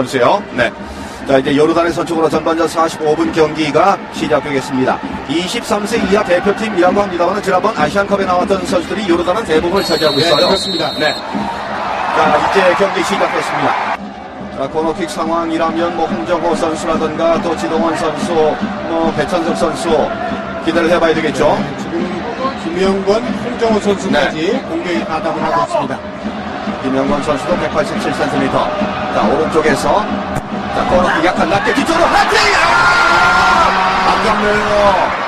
선수요. 네. 자, 이제 요르단의 선축으로 전반전 45분 경기가 시작되겠습니다. 23세 이하 대표팀이라고 합니다만 지난번 아시안컵에 나왔던 선수들이 요르단은 대부분을 차지하고 네, 있어요. 그렇습니다. 네. 자, 이제 경기 시작됐습니다. 자, 코너킥 상황이라면 뭐 홍정호 선수라든가 또 지동원 선수, 뭐 배천석 선수 기대를 해봐야 되겠죠. 네, 지금 김영권, 홍정호 선수까지 공격에 가담을 하고 있습니다. 김영건 선수도 187cm. 자, 오른쪽에서. 자, 코너킥 약간 낮게 뒤쪽으로 하트! 아! 아깝네요.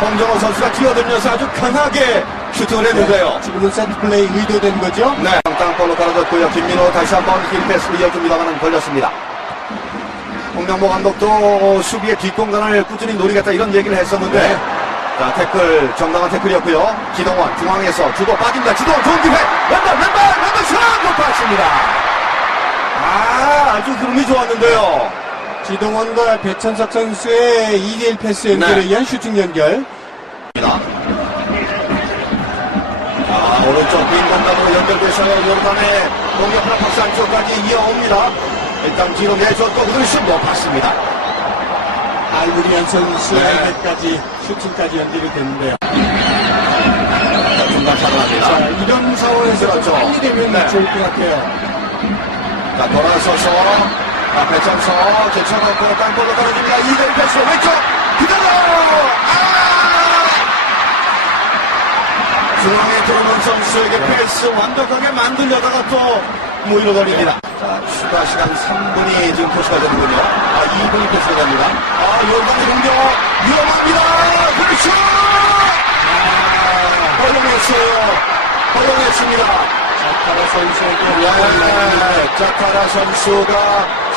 홍정호 선수가 뛰어들면서 아주 강하게 슈팅을 했는데요. 지금은 세트 플레이 의도된 거죠? 네. 땅볼로 깔아줬고요. 김민호 다시 한번 힐 패스를 이어줍니다만 걸렸습니다. 홍명보 감독도 수비의 뒷공간을 꾸준히 노리겠다 이런 얘기를 했었는데 네. 자 태클 정당한 태클이었고요. 기동원 중앙에서 주고 빠집니다. 지동원 좋은 기회 왼발 왼발 왼발 슛 높았습니다. 아 아주 흐름이 좋았는데요. 지동원과 배천석 선수의 2대1 패스 연결에 네. 의한 슈팅 연결. 자 오른쪽 빈 공간으로 연결돼서 요르단의 공격하는 박스 안쪽까지 이어옵니다. 일단 뒤로 내줬고 그대로 슛 높았습니다. 알브리안 선수에게까지 네. 슈팅까지 연결이 됐는데요. 자, 중간 차단합니다. 자, 이런 상황에서 그렇죠. 빨리 되면 네. 좋을 것 같아요. 자, 돌아서서, 아, 배창서, 제쳐놓고 땅볼로 떨어집니다. 이대일 패스, 왼쪽, 그대로! 아! 중앙에 들어오는 선수에게 패스 완벽하게 만들려다가 또 무위로 걸립니다. 자, 추가 시간 3분이 지금 표시가 되는군요. 아, 2분이 표시가 됩니다. 아, 요강의 공격, 위험합니다! 그렇죠! 아, 허용했어요. 허용했습니다. 자카라 선수에게 영광을 남깁니다. 네, 자카라 선수가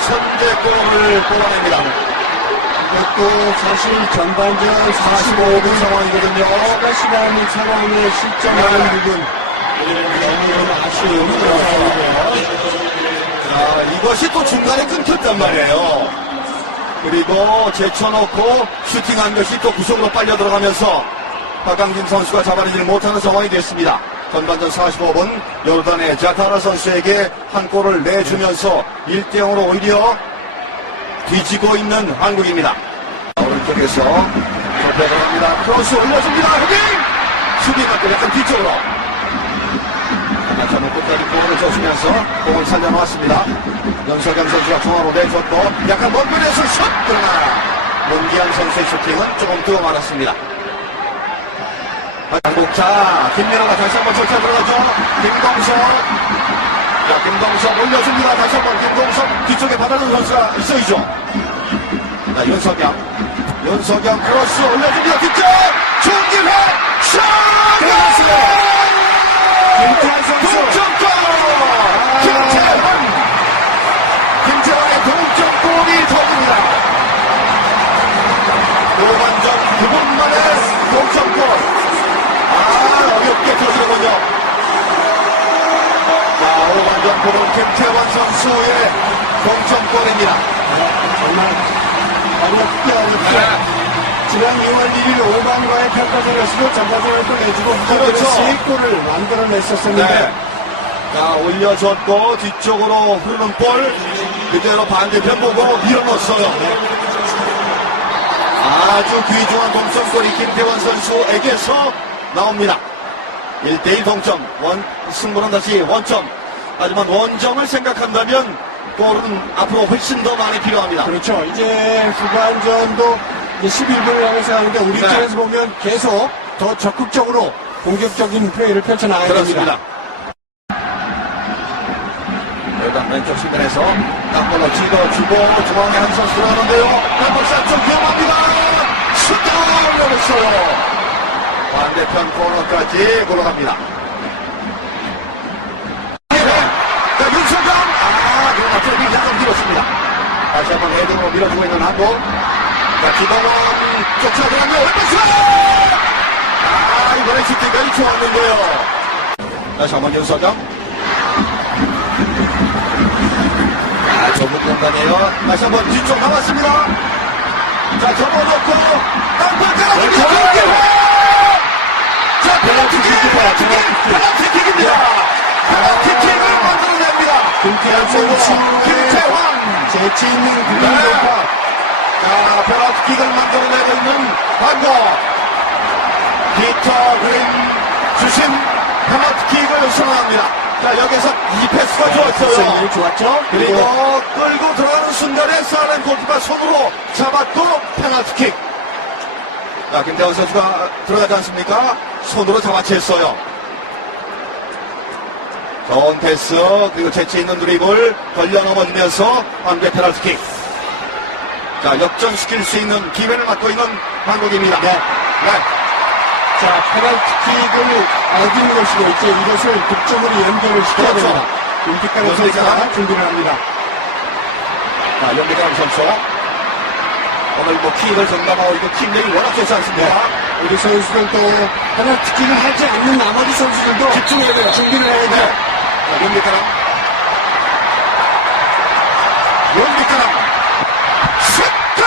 선제골을 뽑아냅니다. 이것도 사실 전반전 45분 상황이거든요. 추가 시간이 상황에 실점하는 네. 부분. 자, 이것이 또 중간에 끊겼단 말이에요. 그리고 제쳐놓고 슈팅한 것이 또 구석으로 빨려 들어가면서 박강진 선수가 잡아내지 못하는 상황이 됐습니다. 전반전 45분 요르단의 자카라 선수에게 한 골을 내주면서 1대0으로 오히려 뒤지고 있는 한국입니다. 오른쪽에서 좁혀 들어갑니다. 크로스 올려줍니다. 헤딩! 수비 맞고 약간 뒤쪽으로. 끝까지 공을 줬으면서 공을 살려놓았습니다. 연석영 선수가 중앙으로 내줬고 약간 먼 거리에서 슛! 그러나 문기한 선수의 슈팅은 조금 뜨거 말았습니다. 한국자 김민호가 다시 한번 쫓아 들어가죠. 김동석 자 김동석 올려줍니다. 다시 한번 김동석 뒤쪽에 받아는 선수가 있어야죠. 자 윤석영 윤석영 크로스 올려줍니다. 뒤쪽 선수의 동점골입니다. 정말 어렵게 어렵게 네. 지난 2월 1일 오만과의 평가전에서도 전반전을 또 내주고 후반전에 그렇죠. 세 골을 만들어냈었습니다. 네. 자, 올려줬고, 뒤쪽으로 흐르는 볼, 그대로 반대편 보고 밀어넣었어요. 아주 귀중한 동점골이 김태원 선수에게서 나옵니다. 1대1 동점, 원, 승부는 다시 원점. 하지만 원점을 생각한다면 골은 앞으로 훨씬 더 많이 필요합니다. 그렇죠. 이제 후반전도 이제 11분을 향해서 가는데 우리 네. 입장에서 보면 계속 더 적극적으로 공격적인 플레이를 펼쳐나가야 그렇습니다. 됩니다. 일단 왼쪽 측면에서 땅볼로 찍어주고 중앙에 한 선수 들어가는데요. 땅볼사 좀 위험합니다. 슛다운 넣었어요. 반대편 코너까지 골어갑니다. 자, 윤석영! 아, 그러나 트래픽 약간 밀었습니다. 다시 한번 헤딩으로 밀어주고 있는 한국. 자, 기동원 쫓아 들어가며 왼발 슛! 아, 이번에 슈팅까지 좋았는데요. 다시 한번 윤석영. 아, 좁은 공간이에요. 다시 한번 뒤쪽 나왔습니다. 자, 접어놓고, 땅볼 깔아줍니다. 자, 페널티킥! 페널티킥입니다. 페널티킥을. 김태환 선수의 김태환! 재치 있는 네. 그린 돌파. 자, 페널티킥을 만들어내고 있는 반거. 피터 그린 주신 페널티킥을 선언합니다. 자, 여기서 이 패스가 좋았어요. 생각이 좋았죠? 그리고 끌고 들어가는 순간에 사렌 골키퍼 손으로 잡았고 페널티킥. 자, 김대원 선수가 들어가지 않습니까? 손으로 잡아챘어요. 좋은 패스, 그리고 재치 있는 드리블, 걸려 넘어지면서 반대 페널티킥. 자, 역전시킬 수 있는 기회를 맡고 있는 한국입니다. 네. 자, 페널티킥을 얻은 것이고 이제 이것을 득점으로 연결을 시켜야 그렇죠. 됩니다. 윤빛가람. 선수가 준비를 합니다. 자, 연기장 선수. 오늘 뭐 킥을 전담하고 이거 킥력이 워낙 좋지 않습니까? 우리 선수들도 페널티킥을 하지 않는 나머지 선수들도 집중해야 돼요. 준비를 해야 네. 돼요. 자, 연기가람. 연기가람. 슛골!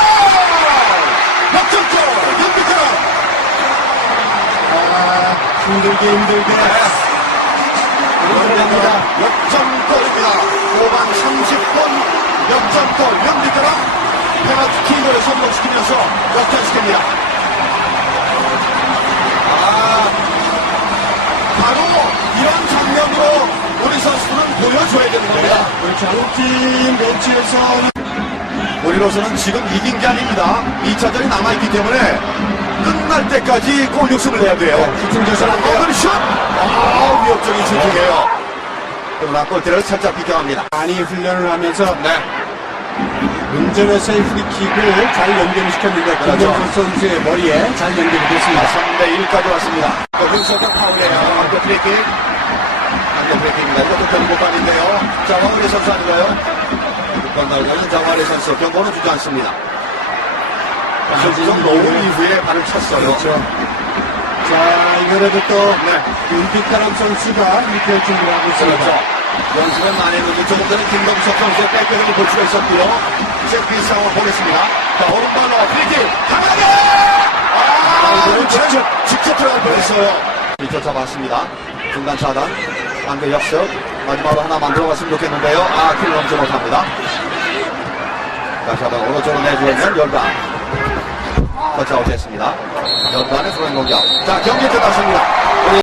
역전골! 연기가람. 아, 힘들게 힘들게. 연기가람. 역전골입니다. 5반 30분 역전골. 연기가람. 페널티킥을 성공시키면서 역전시킵니다. 아, 바로 이런 장면으로 우리 선수들은 보여줘야 되는 겁니다. 우리 자국팀 벤치에서 우리로서는 지금 이긴 게 아닙니다. 2차전이 남아있기 때문에 끝날 때까지 골 욕심을 내야 돼요. 안 돼요. 오늘 슛! 아, 위협적인 슈팅이에요. 그러나 골대를 살짝 비껴갑니다. 많이 훈련을 하면서 네. 문전의 세이프리킥을 잘 연결시켰는데 그렇죠. 김정선 선수의 머리에 잘 연결이 됐습니다. 3대 1까지 왔습니다. 여기서도 파울이에요. 안돼 프리킥. 프리킥입니다. 이것도 경고 못하는데요. 자, 왕우리 선수 아닌가요? 6번 나오는 장화리 선수. 경고는 주지 않습니다. 좀 노후 이후에 발을 찼어요. 그렇죠. 자, 이번에도 또 네. 윤빛가람 선수가 이렇게 준비를 하고 있습니다. 그렇죠. 연습은 많이 했는데 조금 전에 김동석 선수의 백근을 볼 수가 있었고요. 이제 그 상황을 보겠습니다. 자, 오른발로 프리킥 강하게! 아, 이거는 직접. 직접 들어갈 뻔했어요. 밑에 잡았습니다. 중간 차단. 반대 역습. 마지막으로 하나 만들어 갔으면 좋겠는데요. 아, 킬 넘지 못합니다. 다시 한번 오른쪽으로 내주면 열반. 터치아웃 했습니다. 열반의 수런 공격. 자, 경기 끝났습니다.